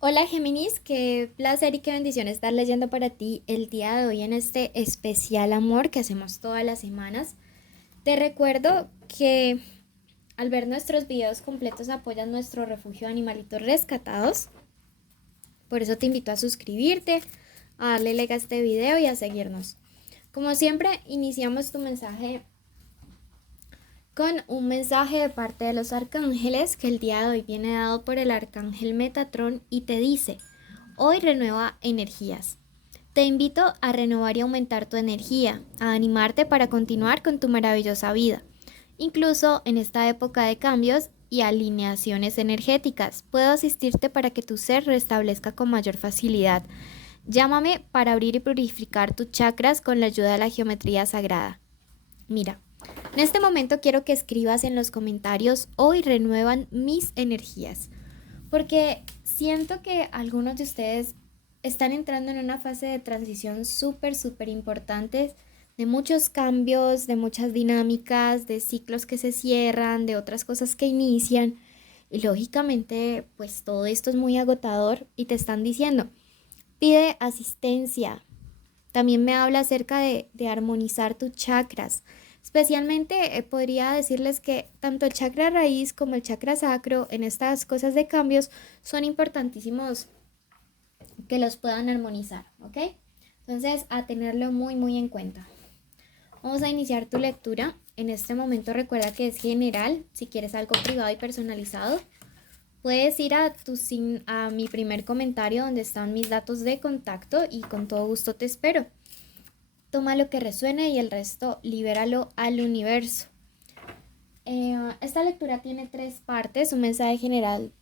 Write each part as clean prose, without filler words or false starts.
Hola Géminis, qué placer y qué bendición estar leyendo para ti el día de hoy en este especial amor que hacemos todas las semanas. Te recuerdo que al ver nuestros videos completos apoyan nuestro refugio de animalitos rescatados. Por eso te invito a suscribirte, a darle like a este video y a seguirnos. Como siempre, iniciamos tu mensaje con un mensaje de parte de los arcángeles que el día de hoy viene dado por el arcángel Metatrón y te dice: hoy renueva energías. Te invito a renovar y aumentar tu energía, a animarte para continuar con tu maravillosa vida. Incluso en esta época de cambios y alineaciones energéticas, puedo asistirte para que tu ser restablezca con mayor facilidad. Llámame para abrir y purificar tus chakras con la ayuda de la geometría sagrada. Mira, en este momento quiero que escribas en los comentarios: hoy renuevan mis energías, porque siento que algunos de ustedes están entrando en una fase de transición súper importante, de muchos cambios, de muchas dinámicas, de ciclos que se cierran, de otras cosas que inician. Y lógicamente, pues todo esto es muy agotador y te están diciendo: pide asistencia. También me habla acerca de armonizar tus chakras. Especialmente podría decirles que tanto el chakra raíz como el chakra sacro en estas cosas de cambios son importantísimos que los puedan armonizar, ¿ok? Entonces, a tenerlo muy en cuenta. Vamos a iniciar tu lectura. En este momento recuerda que es general. Si quieres algo privado y personalizado, puedes ir a mi primer comentario donde están mis datos de contacto y con todo gusto te espero. Toma lo que resuene y el resto libéralo al universo. Esta lectura tiene tres partes: un mensaje general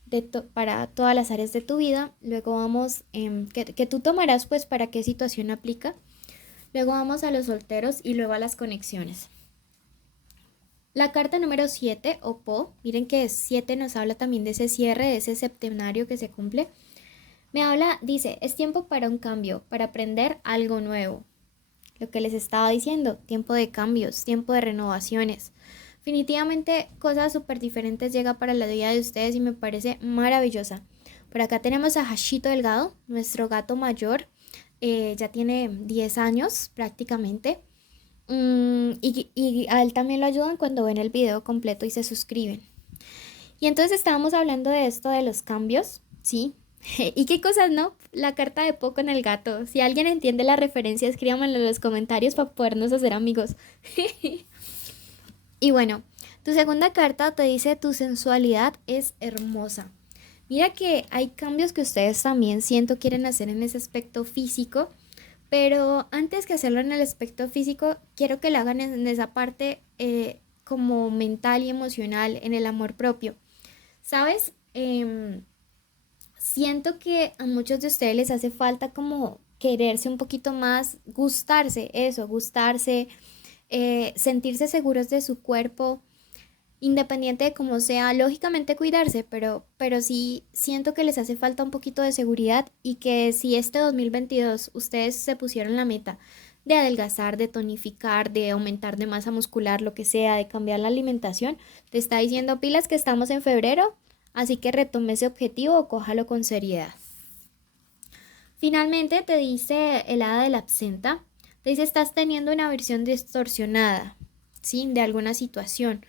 para todas las áreas de tu vida, luego vamos que tú tomarás pues para qué situación aplica, luego vamos a los solteros y luego a las conexiones. La carta número 7 o Po, miren que 7 nos habla también de ese cierre, de ese septenario que se cumple. Me habla, dice: es tiempo para un cambio, para aprender algo nuevo. Lo que les estaba diciendo: tiempo de cambios, tiempo de renovaciones. Definitivamente cosas súper diferentes llega para la vida de ustedes y me parece maravillosa. Por acá tenemos a Hashito Delgado, nuestro gato mayor. Ya tiene 10 años prácticamente. Y a él también lo ayudan cuando ven el video completo y se suscriben. Y entonces estábamos hablando de esto de los cambios, ¿sí? ¿Y qué cosas no? La carta de Po con el gato. Si alguien entiende la referencia, escríbanmelo en los comentarios para podernos hacer amigos. Y bueno, tu segunda carta te dice: tu sensualidad es hermosa. Mira que hay cambios que ustedes también siento quieren hacer en ese aspecto físico, pero antes que hacerlo en el aspecto físico, quiero que lo hagan en esa parte como mental y emocional, en el amor propio. ¿Sabes? Siento que a muchos de ustedes les hace falta como quererse un poquito más, gustarse, eso, gustarse, sentirse seguros de su cuerpo, independiente de cómo sea, lógicamente cuidarse, pero sí siento que les hace falta un poquito de seguridad y que si este 2022 ustedes se pusieron la meta de adelgazar, de tonificar, de aumentar de masa muscular, lo que sea, de cambiar la alimentación, te está diciendo pilas que estamos en febrero, así que retome ese objetivo o cójalo con seriedad. Finalmente te dice el hada de la absenta, te dice: estás teniendo una versión distorsionada, ¿sí? De alguna situación.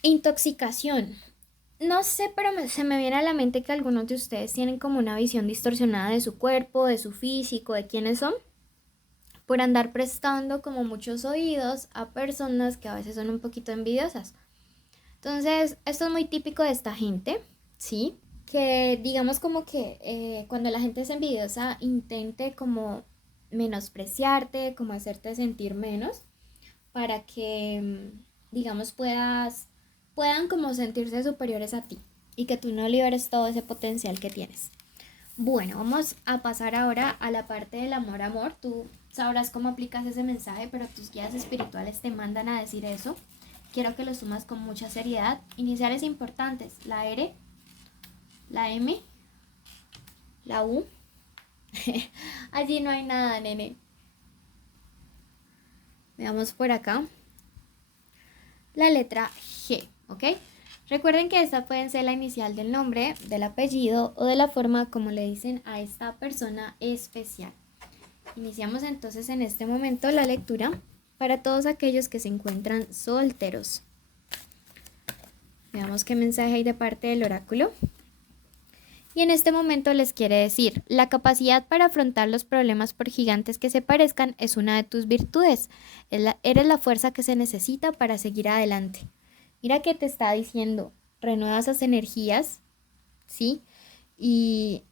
Intoxicación. No sé, pero se me viene a la mente que algunos de ustedes tienen como una visión distorsionada de su cuerpo, de su físico, de quiénes son, por andar prestando como muchos oídos a personas que a veces son un poquito envidiosas. Entonces, esto es muy típico de esta gente, ¿sí? Que digamos como que cuando la gente es envidiosa intente como menospreciarte, como hacerte sentir menos, para que, digamos, puedan como sentirse superiores a ti y que tú no liberes todo ese potencial que tienes. Bueno, vamos a pasar ahora a la parte del amor. Tú sabrás cómo aplicas ese mensaje, pero tus guías espirituales te mandan a decir eso. Quiero que lo sumas con mucha seriedad. Iniciales importantes: la R, la M, la U. Allí no hay nada, nene. Veamos por acá. La letra G, ¿ok? Recuerden que esta puede ser la inicial del nombre, del apellido o de la forma como le dicen a esta persona especial. Iniciamos entonces en este momento la lectura para todos aquellos que se encuentran solteros. Veamos qué mensaje hay de parte del oráculo. Y en este momento les quiere decir, la capacidad para afrontar los problemas por gigantes que se parezcan es una de tus virtudes. Eres la fuerza que se necesita para seguir adelante. Mira que te está diciendo, renueva esas energías, ¿sí? Y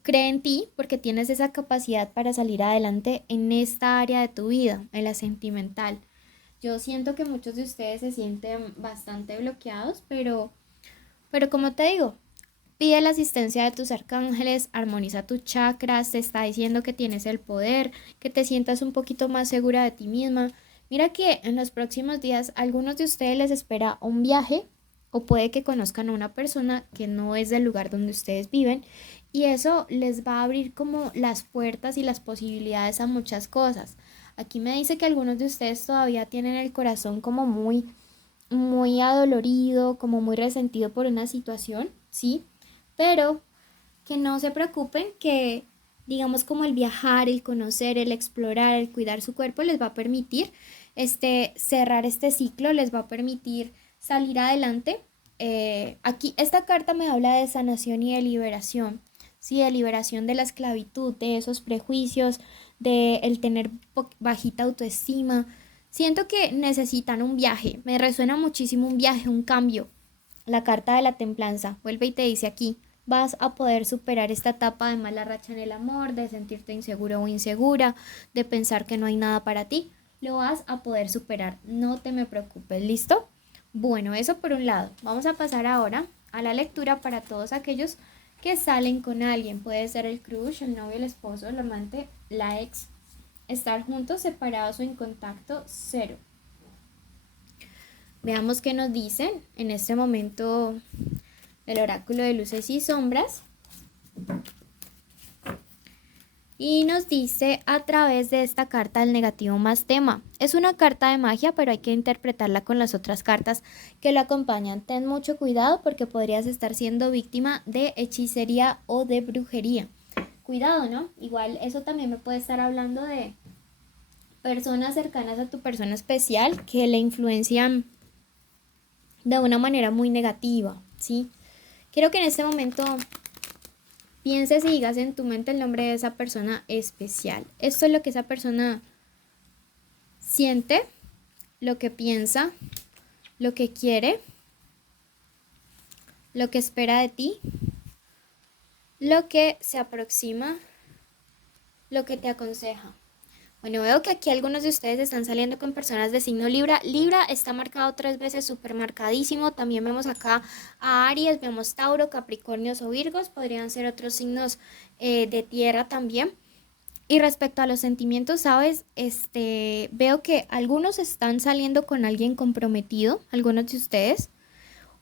cree en ti porque tienes esa capacidad para salir adelante en esta área de tu vida, en la sentimental. Yo siento que muchos de ustedes se sienten bastante bloqueados, pero como te digo, pide la asistencia de tus arcángeles, armoniza tus chakras, te está diciendo que tienes el poder, que te sientas un poquito más segura de ti misma. Mira que en los próximos días a algunos de ustedes les espera un viaje o puede que conozcan a una persona que no es del lugar donde ustedes viven y eso les va a abrir como las puertas y las posibilidades a muchas cosas. Aquí me dice que algunos de ustedes todavía tienen el corazón como muy adolorido, como muy resentido por una situación, ¿sí? Pero que no se preocupen, que digamos como el viajar, el conocer, el explorar, el cuidar su cuerpo les va a permitir cerrar este ciclo, les va a permitir salir adelante. Aquí esta carta me habla de sanación y de liberación, ¿sí? De liberación de la esclavitud, de esos prejuicios, de el tener bajita autoestima. Siento que necesitan un viaje, me resuena muchísimo un viaje, un cambio. La carta de la templanza vuelve y te dice aquí, vas a poder superar esta etapa de mala racha en el amor, de sentirte inseguro o insegura, de pensar que no hay nada para ti. Lo vas a poder superar, no te me preocupes, ¿listo? Bueno, eso por un lado. Vamos a pasar ahora a la lectura para todos aquellos que salen con alguien. Puede ser el crush, el novio, el esposo, el amante, la ex. Estar juntos, separados o en contacto, cero. Veamos qué nos dicen en este momento el oráculo de luces y sombras. Y nos dice a través de esta carta el negativo más tema. Es una carta de magia, pero hay que interpretarla con las otras cartas que lo acompañan. Ten mucho cuidado porque podrías estar siendo víctima de hechicería o de brujería. Cuidado, ¿no? Igual eso también me puede estar hablando de personas cercanas a tu persona especial que le influencian de una manera muy negativa, ¿sí? Quiero que en este momento pienses y digas en tu mente el nombre de esa persona especial. Esto es lo que esa persona siente, lo que piensa, lo que quiere, lo que espera de ti, lo que se aproxima, lo que te aconseja. Bueno, veo que aquí algunos de ustedes están saliendo con personas de signo Libra. Libra está marcado 3 veces, súper marcadísimo. También vemos acá a Aries, vemos Tauro, Capricornios o Virgos. Podrían ser otros signos de tierra también. Y respecto a los sentimientos, ¿sabes? Veo que algunos están saliendo con alguien comprometido, algunos de ustedes,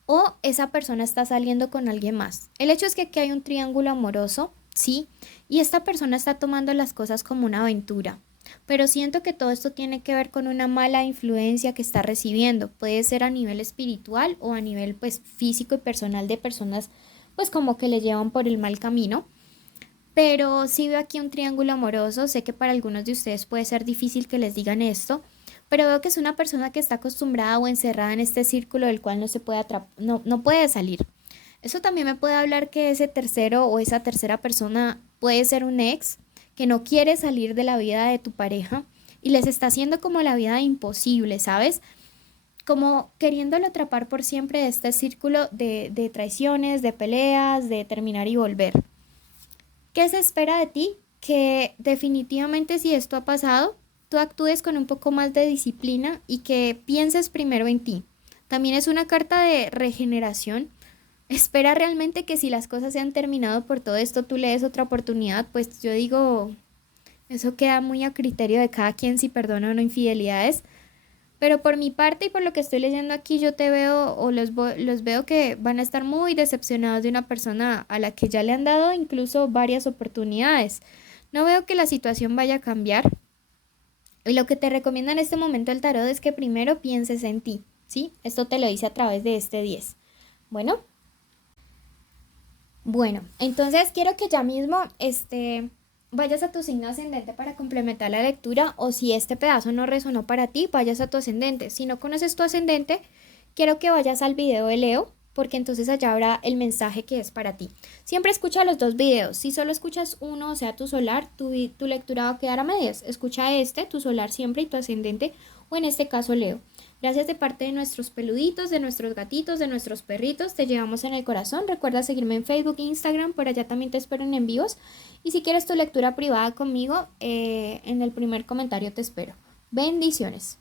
o esa persona está saliendo con alguien más. El hecho es que aquí hay un triángulo amoroso, ¿sí? Y esta persona está tomando las cosas como una aventura. Pero siento que todo esto tiene que ver con una mala influencia que está recibiendo. Puede ser a nivel espiritual o a nivel pues físico y personal de personas pues como que le llevan por el mal camino. Pero sí veo aquí un triángulo amoroso. Sé que para algunos de ustedes puede ser difícil que les digan esto, pero veo que es una persona que está acostumbrada o encerrada en este círculo del cual no se puede no puede salir. Eso también me puede hablar que ese tercero o esa tercera persona puede ser un ex que no quiere salir de la vida de tu pareja y les está haciendo como la vida imposible, ¿sabes? Como queriéndolo atrapar por siempre de este círculo de traiciones, de peleas, de terminar y volver. ¿Qué se espera de ti? Que definitivamente si esto ha pasado, tú actúes con un poco más de disciplina y que pienses primero en ti. También es una carta de regeneración. Espera realmente que si las cosas se han terminado por todo esto, tú le des otra oportunidad. Pues yo digo, eso queda muy a criterio de cada quien si perdona o no infidelidades. Pero por mi parte y por lo que estoy leyendo aquí, yo te veo o los veo que van a estar muy decepcionados de una persona a la que ya le han dado incluso varias oportunidades. No veo que la situación vaya a cambiar. Y lo que te recomienda en este momento el tarot es que primero pienses en ti, ¿sí? Esto te lo dice a través de este 10. Bueno, bueno, entonces quiero que ya mismo vayas a tu signo ascendente para complementar la lectura o si este pedazo no resonó para ti, vayas a tu ascendente. Si no conoces tu ascendente, quiero que vayas al video de Leo porque entonces allá habrá el mensaje que es para ti. Siempre escucha los dos videos. Si solo escuchas uno, o sea, tu solar, tu lectura va a quedar a medias. Escucha tu solar siempre y tu ascendente, o en este caso Leo. Gracias de parte de nuestros peluditos, de nuestros gatitos, de nuestros perritos. Te llevamos en el corazón. Recuerda seguirme en Facebook e Instagram. Por allá también te espero en envíos. Y si quieres tu lectura privada conmigo, en el primer comentario te espero. Bendiciones.